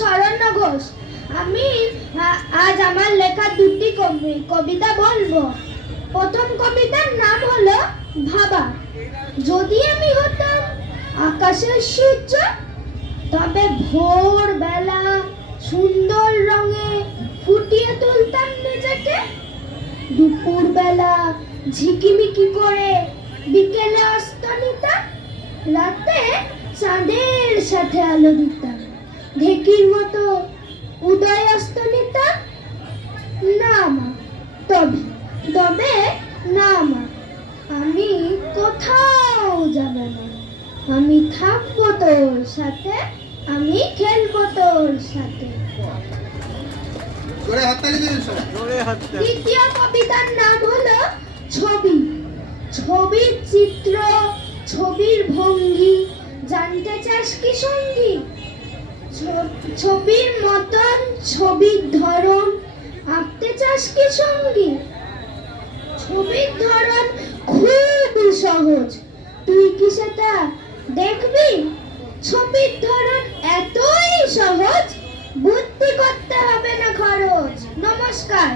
শরণ্য ঘোষ। আমি আজ আমার লেখা দুটি কবিতা বলবো। প্রথম কবিতার নাম হলো ভাবা। যদি আমি হতাম আকাশের সূর্য, তবে ভোর বেলা সুন্দর রঙে ফুটিয়ে তুলতাম নিজেকে। দুপুর বেলা ঝিকিমিকি করে বিকেলে অস্ত নিতাম, রাতে চাঁদের সাথে আলো দিতাম। ঢেকির মতো উদয় অস্ত নিতাম। না মা, তবে না মা, আমি কোথাও যাব না। আমি থাকবো তোর সাথে, আমি খেলবো তোর সাথে। দ্বিতীয় কবিতার নাম হলো ছবি। ছবির চিত্র, ছবির ভঙ্গি, জানতে চাস কি সঙ্গী? ছবির মতন ছবির ধরন, আঁকতে চাস কি সঙ্গী? ছবির ধরন খুব সহজ, তুই কি সেটা দেখবি? ছবির ধরন এতই সহজ, বুদ্ধি করতে হবে না খরচ। নমস্কার।